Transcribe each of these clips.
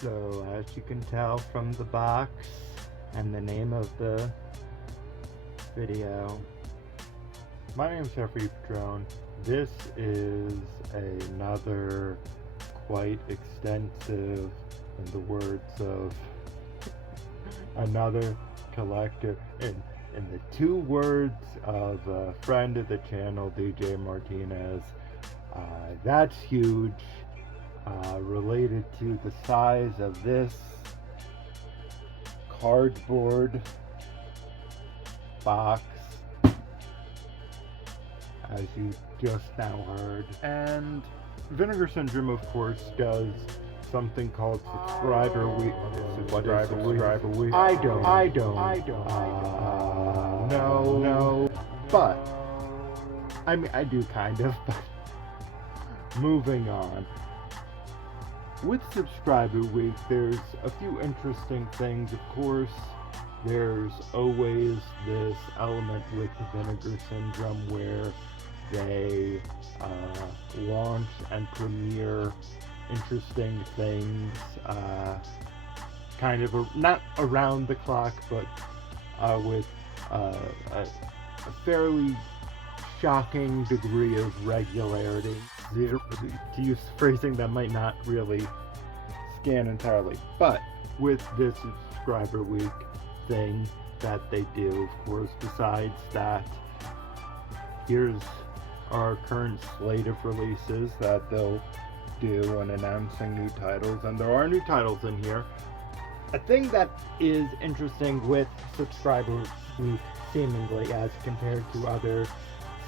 So, as you can tell from the box and the name of the video, my name is Jeffery Petrone. This is another quite extensive, in the words of another collector, in the two words of a friend of the channel, DJ Martinez, that's huge. Related to the size of this cardboard box, as you just now heard. And Vinegar Syndrome, of course, does something called subscriber week. Subscriber week. I don't. No. But I mean, I do kind of. But moving on. With Subscriber Week, there's a few interesting things. Of course, there's always this element with Vinegar Syndrome where they launch and premiere interesting things, kind of not around the clock, but with a fairly shocking degree of regularity. To use phrasing that might not really scan entirely, but with this Subscriber Week thing that they do, of course, besides that, here's our current slate of releases that they'll do when announcing new titles, and there are new titles in here. A thing that is interesting with Subscriber Week, seemingly, as compared to other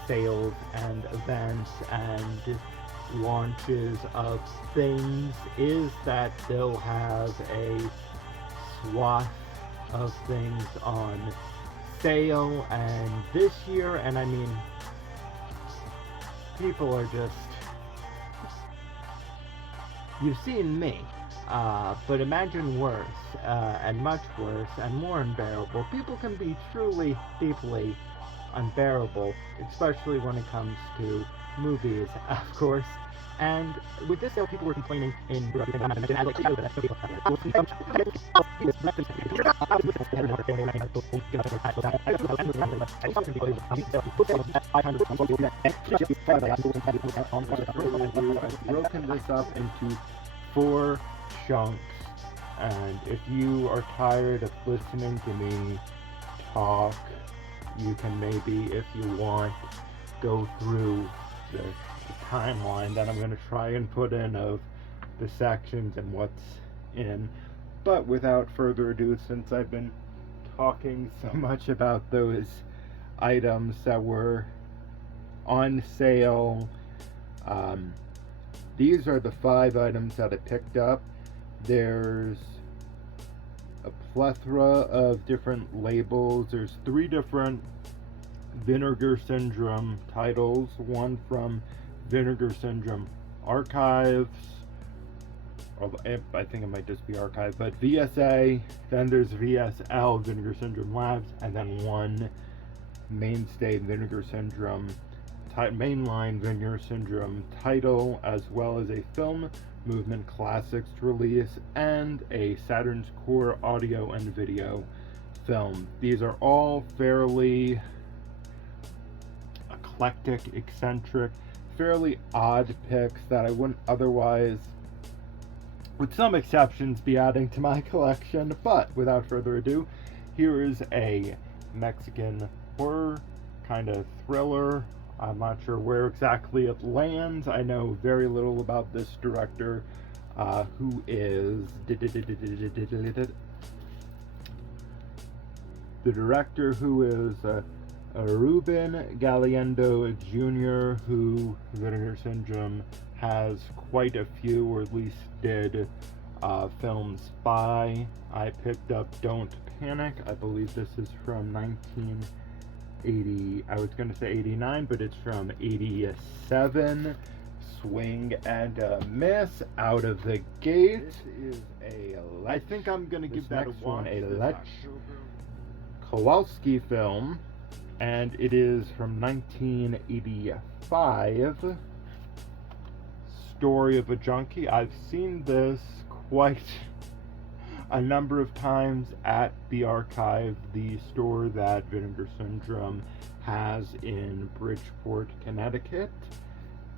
sales and events and launches of things, is that they'll have a swath of things on sale. And this year, and I mean, people are just, you've seen me, but imagine worse, and much worse, and more unbearable. People can be truly, deeply unbearable, especially when it comes to movies, of course. And with this sale, people were complaining in broken this up into 4 chunks, and if you are tired of listening to me talk, you can maybe, if you want, go through the timeline that I'm going to try and put in of the sections and what's in. But without further ado, since I've been talking so much about those items that were on sale, these are the 5 items that I picked up. There's a plethora of different labels. There's 3 different Vinegar Syndrome titles, one from Vinegar Syndrome Archives, or I think it might just be Archive, but VSA, then there's VSL, Vinegar Syndrome Labs, and then one mainstay Vinegar Syndrome, mainline Vinegar Syndrome title, as well as a Film Movement Classics release, and a Saturn's Core audio and video film. These are all fairly eclectic, eccentric, fairly odd picks that I wouldn't otherwise, with some exceptions, be adding to my collection. But without further ado, here is a Mexican horror kind of thriller. I'm not sure where exactly it lands. I know very little about this director, who is the director, who is Ruben Galindo Jr., who Vinegar Syndrome has quite a few, or at least did, films by. I picked up Don't Panic. I believe this is from 1980. I was going to say 89, but it's from 87. Swing and a miss out of the gate. This is I think I'm going to give that a 1. A Lech Kowalski film, and it is from 1985. Story of a Junkie. I've seen this quite a number of times at the archive, the store that Vinegar Syndrome has in Bridgeport, Connecticut,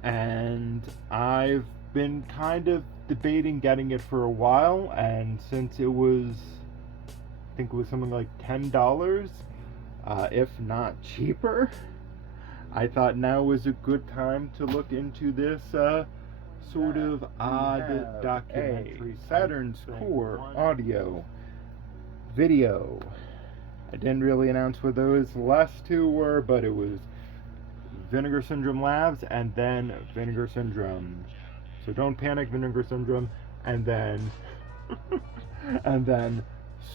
and I've been kind of debating getting it for a while, and since it was, I think it was something like $10, if not cheaper, I thought now was a good time to look into this sort of odd documentary. Saturn's Core audio, video. I didn't really announce what those last two were, but it was Vinegar Syndrome Labs and then Vinegar Syndrome. So don't panic, Vinegar Syndrome, and then and then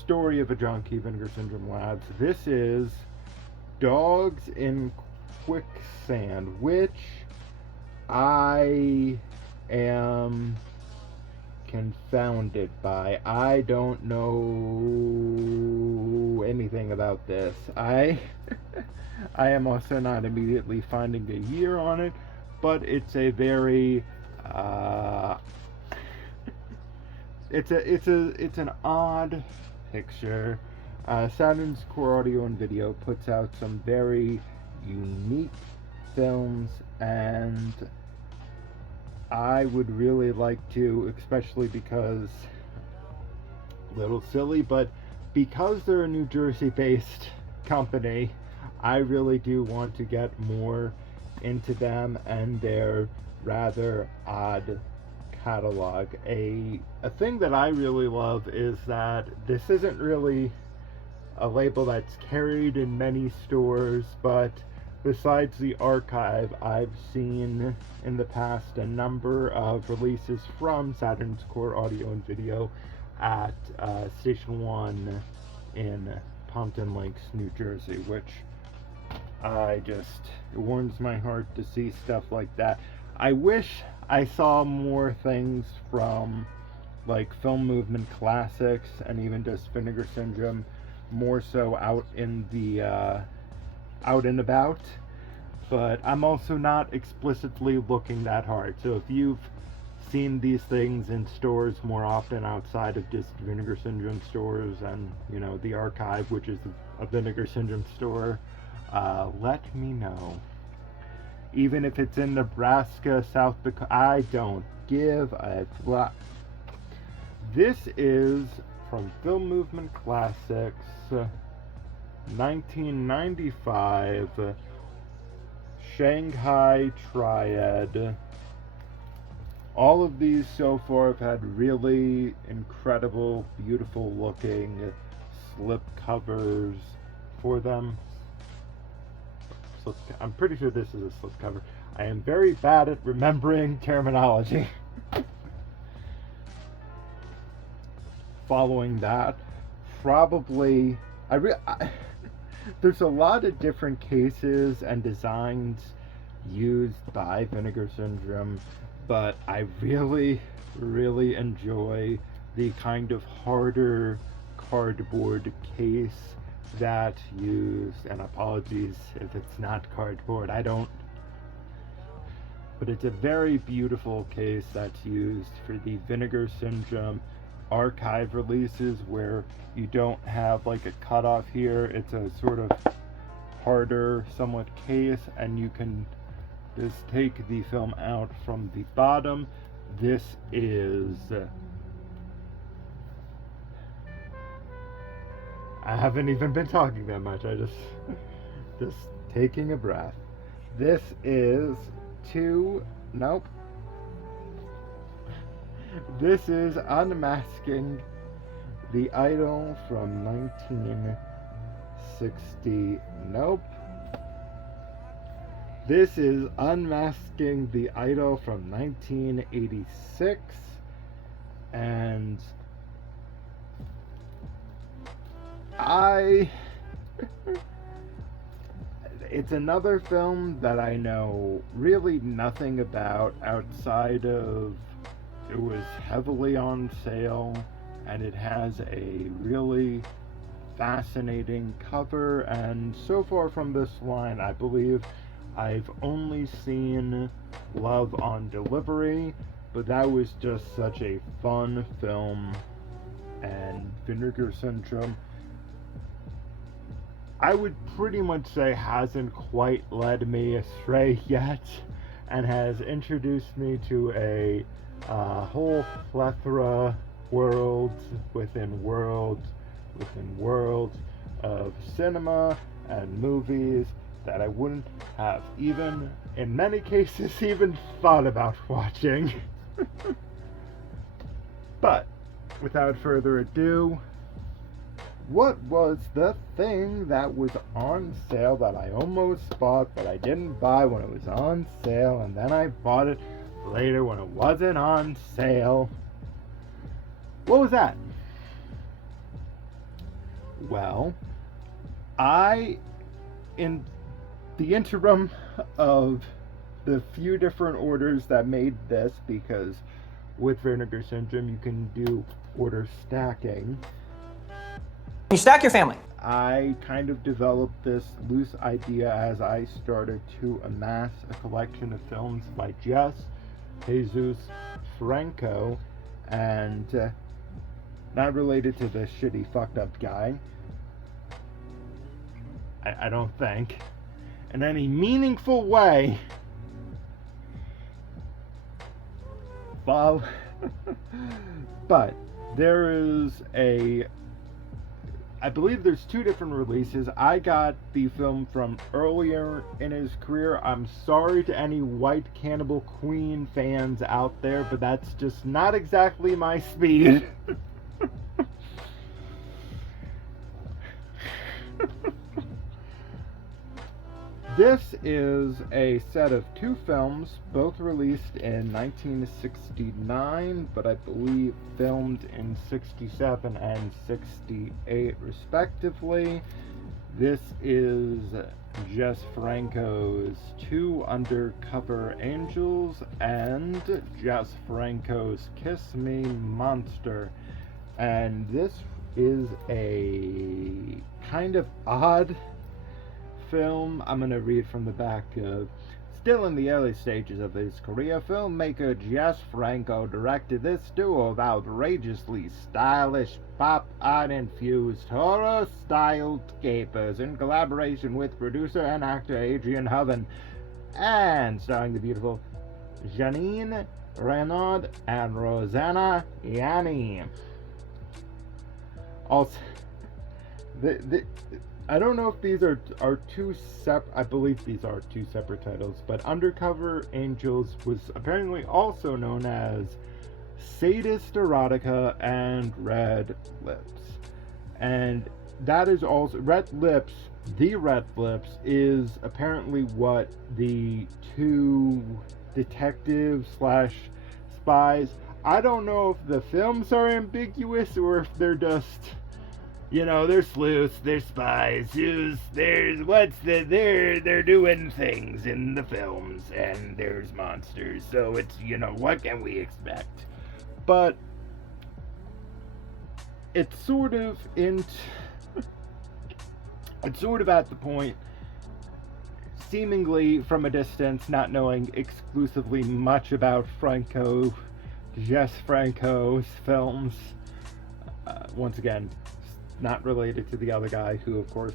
Story of a Junkie, Vinegar Syndrome Labs. This is Dogs in Quicksand, which I am confounded by. I don't know anything about this. I am also not immediately finding a year on it, but it's a very it's an odd picture. Saturn's Core Audio and Video puts out some very unique films, and I would really like to, especially because, a little silly, but because they're a New Jersey-based company, I really do want to get more into them and their rather odd catalog. A thing that I really love is that this isn't really a label that's carried in many stores, but besides the archive, I've seen in the past a number of releases from Saturn's Core Audio and Video at Station 1 in Pompton Lakes, New Jersey, which it warms my heart to see stuff like that. I wish I saw more things from like Film Movement Classics and even just Vinegar Syndrome, more so out in the out and about, but I'm also not explicitly looking that hard. So if you've seen these things in stores more often outside of just Vinegar Syndrome stores and, you know, the archive, which is a Vinegar Syndrome store, let me know. Even if it's in Nebraska, South Dakota, I don't give a flap. This is from Film Movement Classics, 1995, Shanghai Triad. All of these so far have had really incredible, beautiful looking slip covers for them. I'm pretty sure this is a slip cover. I am very bad at remembering terminology. Following that, probably there's a lot of different cases and designs used by Vinegar Syndrome, but I really enjoy the kind of harder cardboard case that used, and apologies if it's not cardboard, but it's a very beautiful case that's used for the Vinegar Syndrome archive releases, where you don't have like a cutoff here. It's a sort of harder, somewhat case, and you can just take the film out from the bottom. This is, I haven't even been talking that much. I just taking a breath. This is This is Unmasking The Idol from 1960. This is Unmasking The Idol from 1986. And it's another film that I know really nothing about outside of it was heavily on sale, and it has a really fascinating cover. And so far from this line, I believe I've only seen Love on Delivery, but that was just such a fun film. And Vinegar Syndrome, I would pretty much say, hasn't quite led me astray yet, and has introduced me to a whole plethora, worlds within worlds within worlds of cinema and movies that I wouldn't have even, in many cases, even thought about watching. But without further ado, what was the thing that was on sale that I almost bought, but I didn't buy when it was on sale, and then I bought it later when it wasn't on sale? What was that? Well, in the interim of the few different orders that made this, because with Vinegar Syndrome you can do order stacking. You stack your family. I kind of developed this loose idea as I started to amass a collection of films by Jess, Jesus, Franco, and not related to this shitty fucked up guy, I don't think, in any meaningful way. Well, but there is I believe there's two different releases. I got the film from earlier in his career. I'm sorry to any White Cannibal Queen fans out there, but that's just not exactly my speed. This is a set of two films, both released in 1969, but I believe filmed in 67 and 68 respectively. This is Jess Franco's Two Undercover Angels and Jess Franco's Kiss Me Monster. And this is a kind of odd film. I'm going to read from the back of Still in the early stages of his career, filmmaker Jess Franco directed this duo of outrageously stylish, pop art-infused, horror-styled capers in collaboration with producer and actor Adrian Hoven, and starring the beautiful Janine Renaud and Rosanna Yanni. Also, I don't know if these are two separate. I believe these are two separate titles, but Undercover Angels was apparently also known as Sadist Erotica and Red Lips, and that is also Red Lips. The Red Lips is apparently what the two detectives / spies. I don't know if the films are ambiguous or if they're just, they're sleuths, they're spies, they're doing things in the films, and there's monsters, so it's, what can we expect? But it's sort of at the point, seemingly from a distance, not knowing exclusively much about Jess Franco's films, once again, not related to the other guy, who of course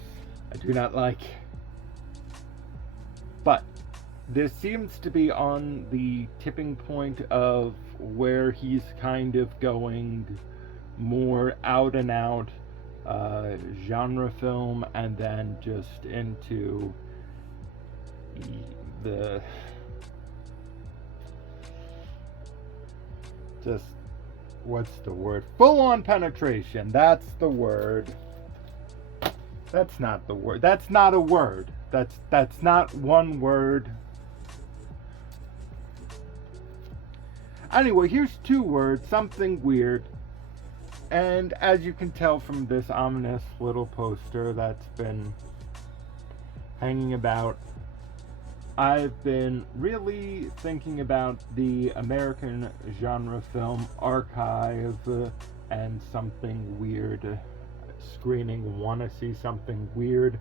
I do not like. But this seems to be on the tipping point of where he's kind of going more out and out genre film, and then just into the what's the word? Full-on penetration. That's the word. That's not the word. That's not a word. That's not one word. Anyway, here's two words, something weird. And as you can tell from this ominous little poster that's been hanging about, I've been really thinking about the American genre film archive and something weird screening. Want to see something weird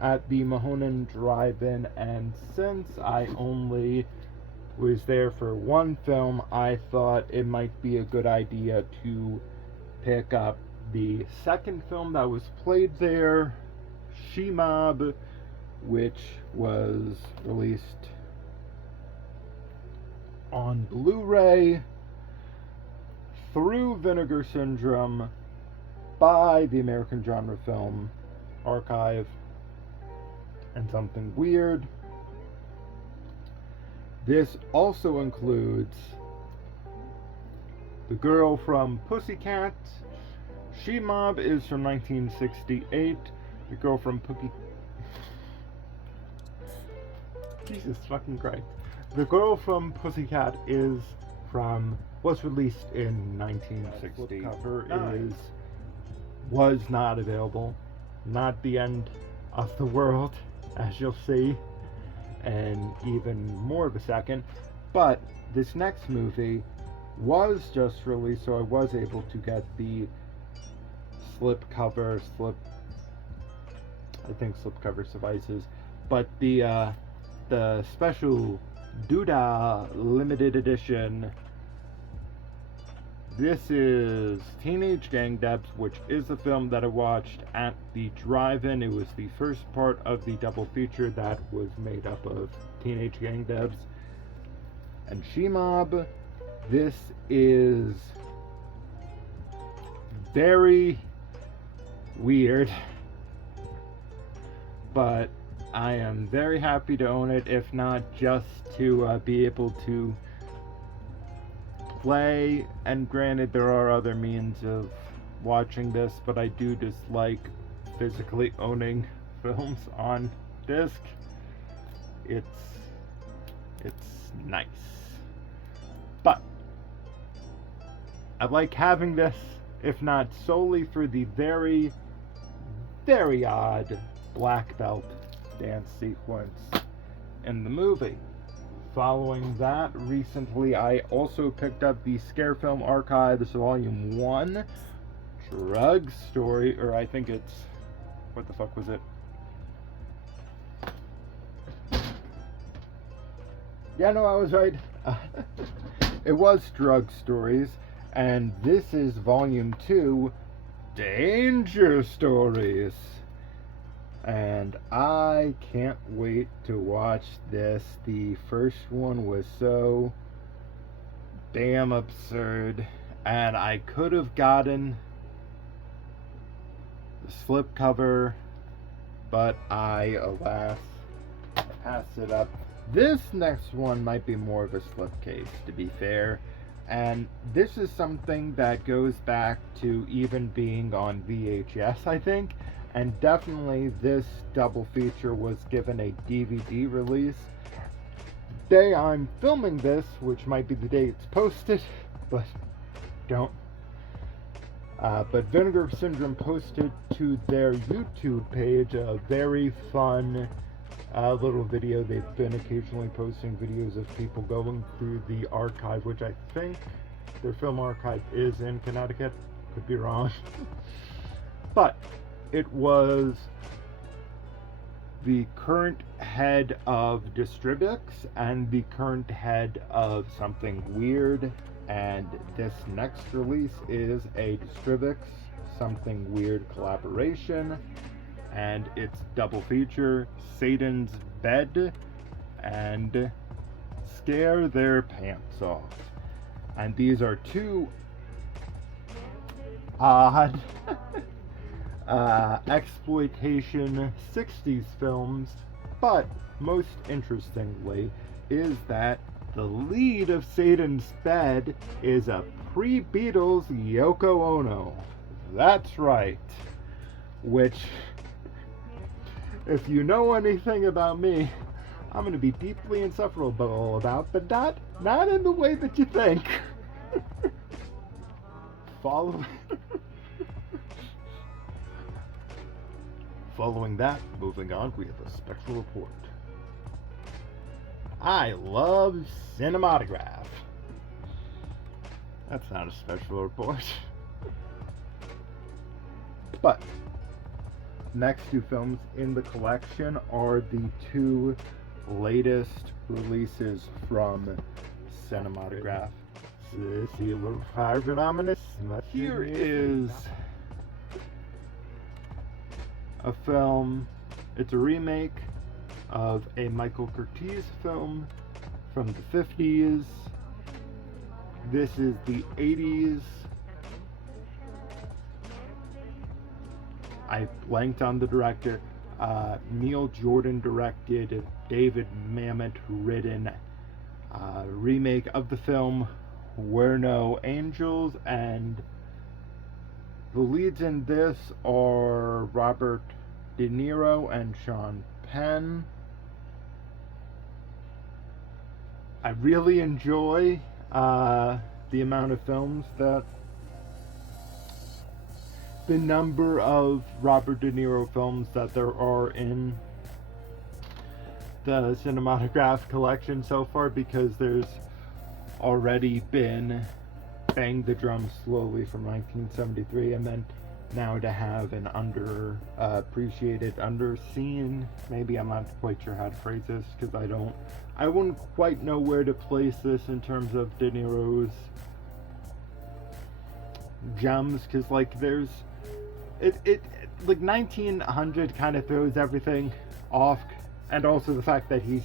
at the Mahoning Drive-In, and since I only was there for one film, I thought it might be a good idea to pick up the second film that was played there, She-Mob, which was released on Blu-ray through Vinegar Syndrome by the American Genre Film Archive and Something Weird. This also includes The Girl from Pussycat. She-Mob is from 1968. The Girl from Jesus fucking Christ. The Girl from Pussycat was released in 1960. Cover was not available. Not the end of the world, as you'll see in even more of a second. But this next movie was just released, so I was able to get the slipcover suffices, but the special Duda limited edition. This is Teenage Gang Debs, which is a film that I watched at the drive-in. It was the first part of the double feature that was made up of Teenage Gang Debs and She-Mob. This is very weird, but I am very happy to own it, if not just to be able to play. And granted, there are other means of watching this, but I do dislike physically owning films on disc. It's nice, but I like having this, if not solely for the very, very odd black belt dance sequence in the movie. Following that, recently I also picked up the Scare Film Archives Volume 1, Drug Story, or I think it's, what the fuck was it? Yeah, no, I was right. It was Drug Stories, and this is Volume 2, Danger Stories. And I can't wait to watch this. The first one was so damn absurd, and I could have gotten the slipcover, but alas, I passed it up. This next one might be more of a slipcase, to be fair, and this is something that goes back to even being on VHS, I think. And definitely this double feature was given a DVD release. The day I'm filming this, which might be the day it's posted, but don't. But Vinegar Syndrome posted to their YouTube page a very fun little video. They've been occasionally posting videos of people going through the archive, which I think their film archive is in Connecticut. Could be wrong. But it was the current head of Distribix and the current head of Something Weird, and this next release is a Distribix Something Weird collaboration, and it's double feature, Satan's Bed and Scare Their Pants Off. And these are two odd exploitation 60s films, but most interestingly is that the lead of Satan's Bed is a pre-Beatles Yoko Ono. That's right. Which, if you know anything about me, I'm going to be deeply insufferable about, but not in the way that you think. Following that, moving on, we have a special report. I love Cinématographe. That's not a special report. But next two films in the collection are the two latest releases from Cinématographe. Here is a film. It's a remake of a Michael Curtiz film from the 50s. This is the 80s. I blanked on the director. Neil Jordan directed, David Mamet written remake of the film We're No Angels, and the leads in this are Robert De Niro and Sean Penn. I really enjoy the amount of films that the number of Robert De Niro films that there are in the Cinématographe collection so far, because there's already been Bang the Drum Slowly from 1973, and then now to have an underappreciated, underseen, maybe I'm not quite sure how to phrase this, because I wouldn't quite know where to place this in terms of De Niro's gems, because like there's it like 1900 kind of throws everything off, and also the fact that he's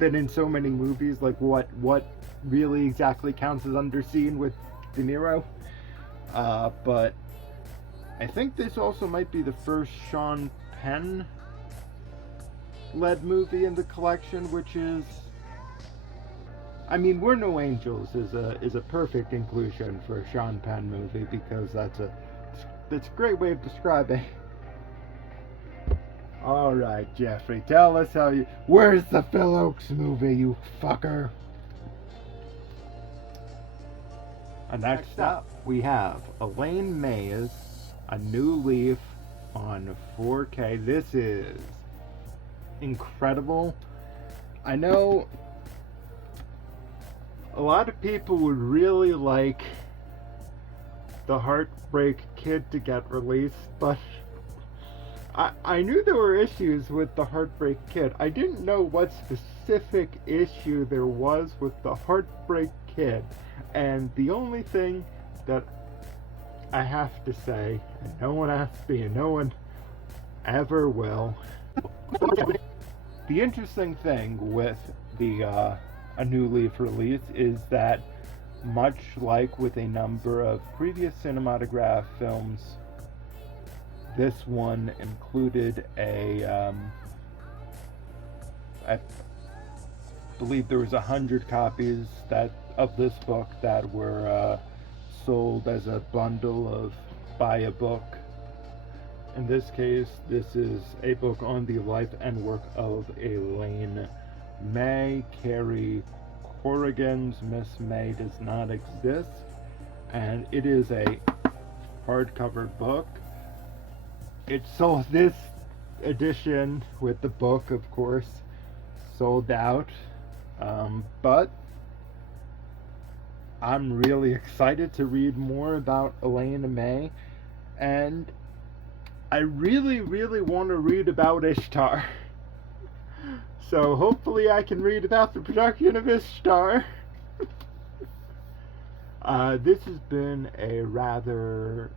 been in so many movies, like what really exactly counts as underseen with De Niro, but I think this also might be the first Sean Penn led movie in the collection, which is, I mean, We're No Angels is a perfect inclusion for a Sean Penn movie, because that's a great way of describing. All right, Jeffrey, tell us where's the Phil Oakes movie, you fucker? And next up, we have Elaine May's A New Leaf on 4K. This is incredible. I know a lot of people would really like The Heartbreak Kid to get released, but I knew there were issues with The Heartbreak Kid. I didn't know what specific issue there was with The Heartbreak Kid, and the only thing that I have to say, and no one asked me, and no one ever will, the interesting thing with the A New Leaf release is that, much like with a number of previous Cinématographe films, this one included I believe there was 100 copies of this book that were sold as a bundle of Buy a Book. In this case, this is a book on the life and work of Elaine May. Carrie Corrigan's Miss May Does Not Exist, and it is a hardcover book. It sold, this edition with the book, of course, sold out, but I'm really excited to read more about Elaine May, and I really, really want to read about Ishtar. So hopefully I can read about the production of Ishtar. This has been a rather